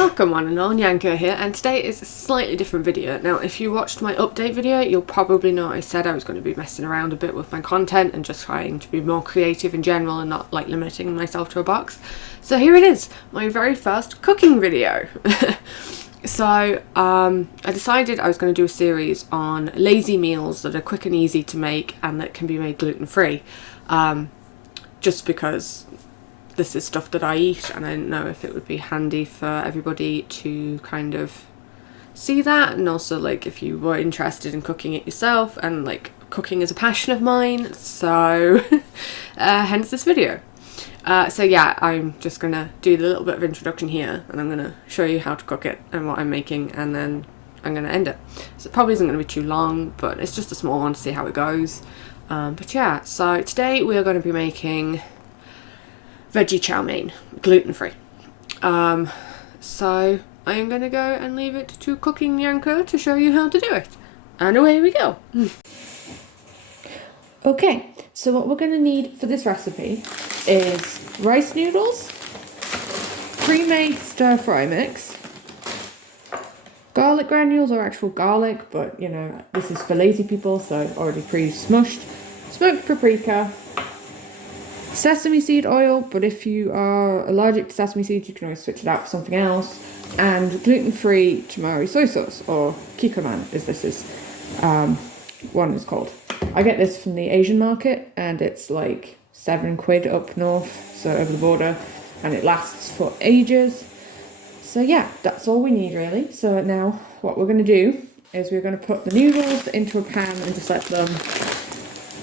Welcome one and all, Nyanko here, and today is a slightly different video. Now, if you watched my update video, you'll probably know I said I was going to be messing around a bit with my content and just trying to be more creative in general and not like limiting myself to a box. So here it is, my very first cooking video. So I decided I was going to do a series on lazy meals that are quick and easy to make and that can be made gluten-free, just because this is stuff that I eat and I didn't know if it would be handy for everybody to kind of see that, and also like if you were interested in cooking it yourself, and like cooking is a passion of mine, so hence this video. So yeah, I'm just gonna do a little bit of introduction here and I'm gonna show you how to cook it and what I'm making, and then I'm gonna end it. So it probably isn't gonna be too long, but it's just a small one to see how it goes. But yeah, so today we are going to be making veggie chow mein, gluten-free. So I'm going to go and leave it to Cooking Nyanko to show you how to do it. And away we go. Okay, so what we're going to need for this recipe is rice noodles, pre-made stir-fry mix, garlic granules or actual garlic, but you know, this is for lazy people, so already pre-smushed, smoked paprika, sesame seed oil, but if you are allergic to sesame seeds, you can always switch it out for something else, and gluten-free tamari soy sauce, or kikkoman, as this is one is called. I get this from the Asian market, and it's like £7 up north, so over the border, and it lasts for ages. So yeah, that's all we need really. So now what we're going to do is we're going to put the noodles into a pan and just let them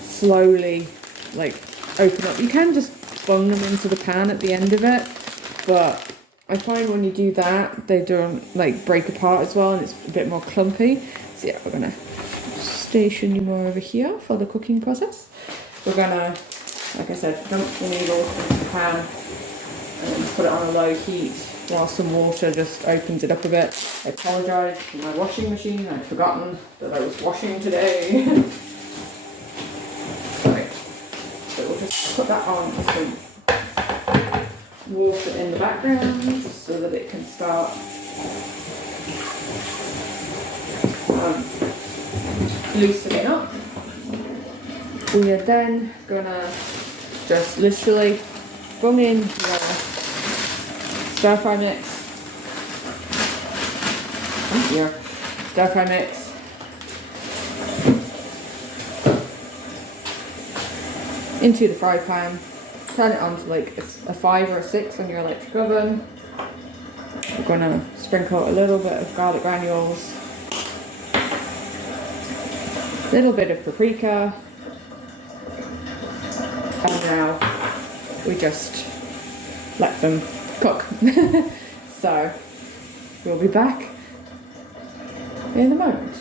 slowly like open up. You can just bung them into the pan at the end of it, but I find when you do that they don't like break apart as well, and it's a bit more clumpy. So yeah, we're gonna station you more over here for the cooking process. We're gonna, like I said, dump the noodles into the pan and then put it on a low heat while some water just opens it up a bit. I apologise for my washing machine, I'd forgotten that I was washing today. So we'll just put that on with some water in the background, just so that it can start loosening up. We are then gonna just literally bung in the stir fry mix. Here, stir fry mix. Into the fry pan, turn it on to like a 5 or a 6 on your electric oven. We're going to sprinkle a little bit of garlic granules, a little bit of paprika, and now we just let them cook. So we'll be back in a moment.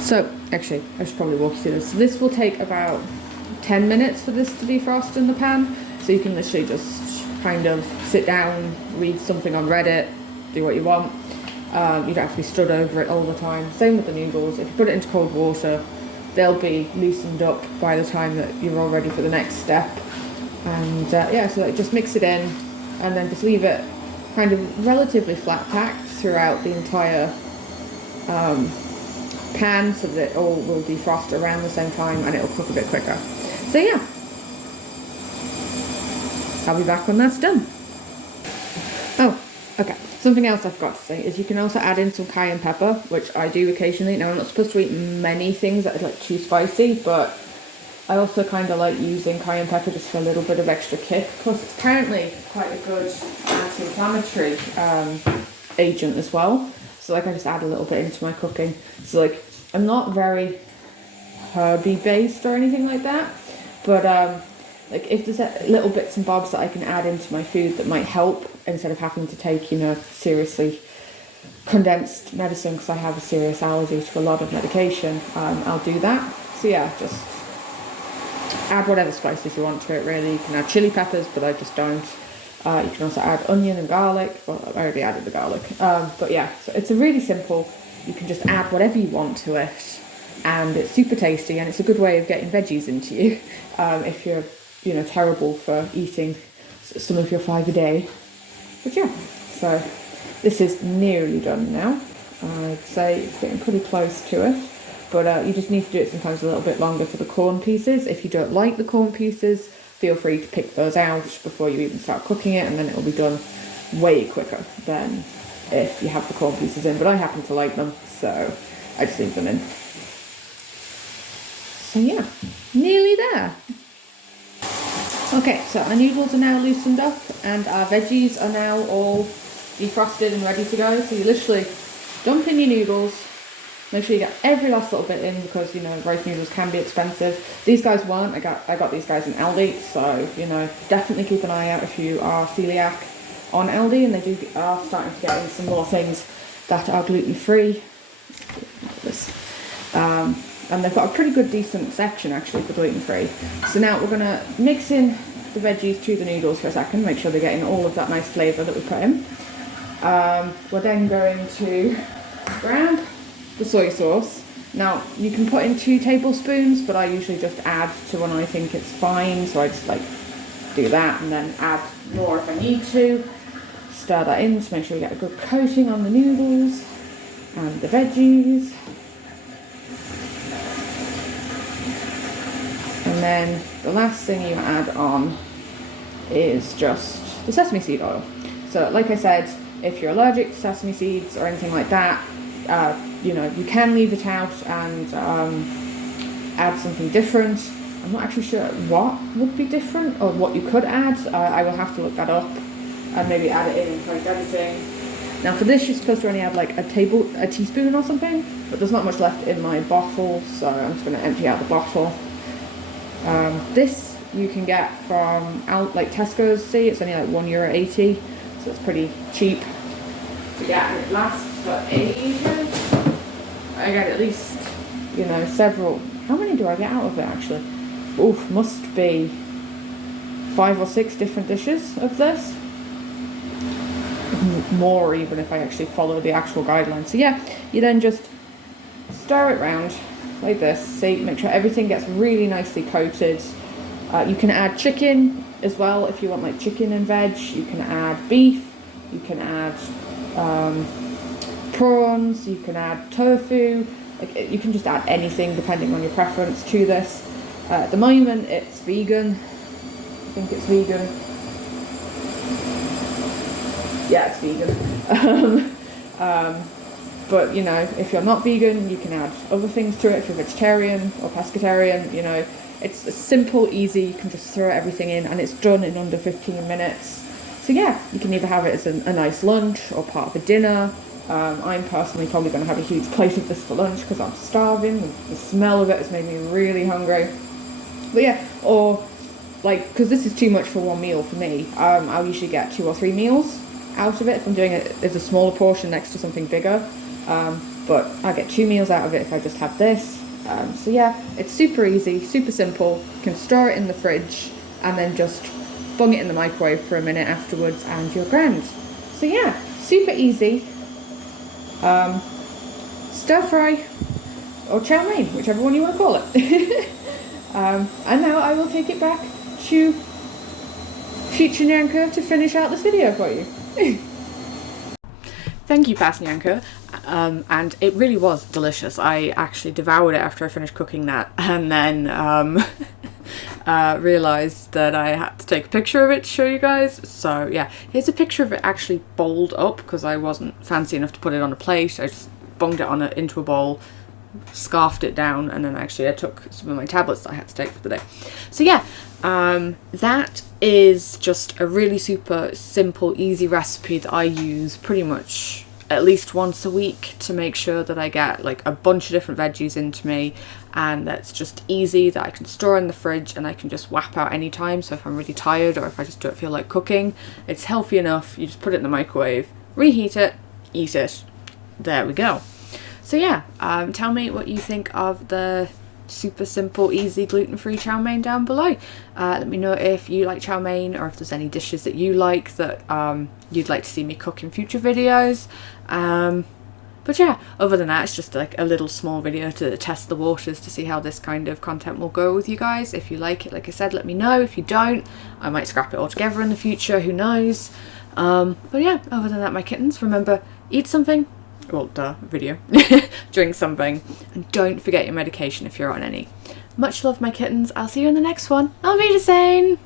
So, actually, I should probably walk you through this. So this will take about 10 minutes for this to defrost in the pan. So you can literally just kind of sit down, read something on Reddit, do what you want. You don't have to be stood over it all the time. Same with the noodles. If you put it into cold water, they'll be loosened up by the time that you're all ready for the next step. And yeah, so like just mix it in and then just leave it kind of relatively flat packed throughout the entire pan, so that it all will defrost around the same time and it'll cook a bit quicker. So yeah, I'll be back when that's done. Oh, okay. Something else I forgot to say is you can also add in some cayenne pepper, which I do occasionally. Now I'm not supposed to eat many things that are like too spicy, but I also kind of like using cayenne pepper just for a little bit of extra kick. Plus it's apparently quite a good anti-inflammatory agent as well. So like I just add a little bit into my cooking. So like I'm not very herby based or anything like that, but like if there's little bits and bobs that I can add into my food that might help, instead of having to take, you know, seriously condensed medicine because I have a serious allergy to a lot of medication, I'll do that. So yeah, just add whatever spices you want to it really. You can add chili peppers, but I just don't. You can also add onion and garlic. Well, I already added the garlic. But yeah, so it's a really simple, you can just add whatever you want to it, and it's super tasty, and it's a good way of getting veggies into you if you're you know, terrible for eating some of your 5 a day. But yeah, so this is nearly done now. I'd say it's getting pretty close to it. But you just need to do it sometimes a little bit longer for the corn pieces. If you don't like the corn pieces, feel free to pick those out before you even start cooking it, and then it will be done way quicker than if you have the corn pieces in. But I happen to like them, so I just leave them in. So yeah, nearly there. Okay, so our noodles are now loosened up and our veggies are now all defrosted and ready to go. So you literally dump in your noodles, make sure you get every last little bit in, because, you know, rice noodles can be expensive. These guys weren't. I got these guys in Aldi, so, you know, definitely keep an eye out if you are celiac on Aldi, and they are starting to get in some more things that are gluten-free. And they've got a pretty good decent section actually for gluten-free. So now we're going to mix in the veggies to the noodles for a second, make sure they're getting all of that nice flavour that we put in. We're then going to grab the soy sauce. Now you can put in 2 tablespoons, but I usually just add to when I think it's fine, so I just like do that and then add more if I need to. Stir that in to make sure we get a good coating on the noodles and the veggies. And then the last thing you add on is just the sesame seed oil. So like I said, if you're allergic to sesame seeds or anything like that, you know, you can leave it out and add something different. I'm not actually sure what would be different or what you could add. I will have to look that up and maybe add it in post editing. Now for this, you're supposed to only add like a teaspoon or something, but there's not much left in my bottle, so I'm just going to empty out the bottle. This you can get from like Tesco's. See, it's only like €1.80, so it's pretty cheap to get, and it lasts for ages. I get at least, you know, several. How many do I get out of it actually? Oof, must be 5 or 6 different dishes of this. More even if I actually follow the actual guidelines. So yeah, you then just stir it round like this. See, make sure everything gets really nicely coated. You can add chicken as well if you want, like chicken and veg. You can add beef. You can add prawns. You can add tofu. Like, you can just add anything depending on your preference to this. At the moment, it's vegan. I think it's vegan. Yeah, it's vegan. But, you know, if you're not vegan, you can add other things to it. If you're vegetarian or pescatarian, you know, it's simple, easy. You can just throw everything in and it's done in under 15 minutes. So yeah, you can either have it as a nice lunch or part of a dinner. I'm personally probably going to have a huge plate of this for lunch because I'm starving. The smell of it has made me really hungry. But yeah, or like, because this is too much for one meal for me, I'll usually get 2 or 3 meals out of it if I'm doing it as a smaller portion next to something bigger. But I get 2 meals out of it if I just have this. So yeah, it's super easy, super simple. You can store it in the fridge and then just bung it in the microwave for a minute afterwards and you're grand. So yeah, super easy. Stir fry or chow mein, whichever one you want to call it. And now I will take it back to future Nyanko to finish out this video for you. Thank you, past Nyanko. And it really was delicious. I actually devoured it after I finished cooking that, and then realised that I had to take a picture of it to show you guys. So yeah, here's a picture of it actually bowled up because I wasn't fancy enough to put it on a plate. I just bunged it into a bowl, scarfed it down, and then actually I took some of my tablets that I had to take for the day. So yeah, that is just a really super simple, easy recipe that I use pretty much at least once a week to make sure that I get like a bunch of different veggies into me, and that's just easy, that I can store in the fridge and I can just whap out anytime. So if I'm really tired or if I just don't feel like cooking, it's healthy enough. You just put it in the microwave, reheat it, eat it. There we go. So yeah, tell me what you think of the super simple, easy, gluten-free chow mein down below. Let me know if you like chow mein or if there's any dishes that you like that you'd like to see me cook in future videos. But But yeah, other than that, it's just like a little small video to test the waters to see how this kind of content will go with you guys. If you like it, like I said, let me know. If you don't, I might scrap it altogether in the future, who knows. But yeah, other than that, my kittens, remember, eat something, well, video, drink something, and don't forget your medication if you're on any. Much love, my kittens. I'll see you in the next one. Auf Wiedersehen!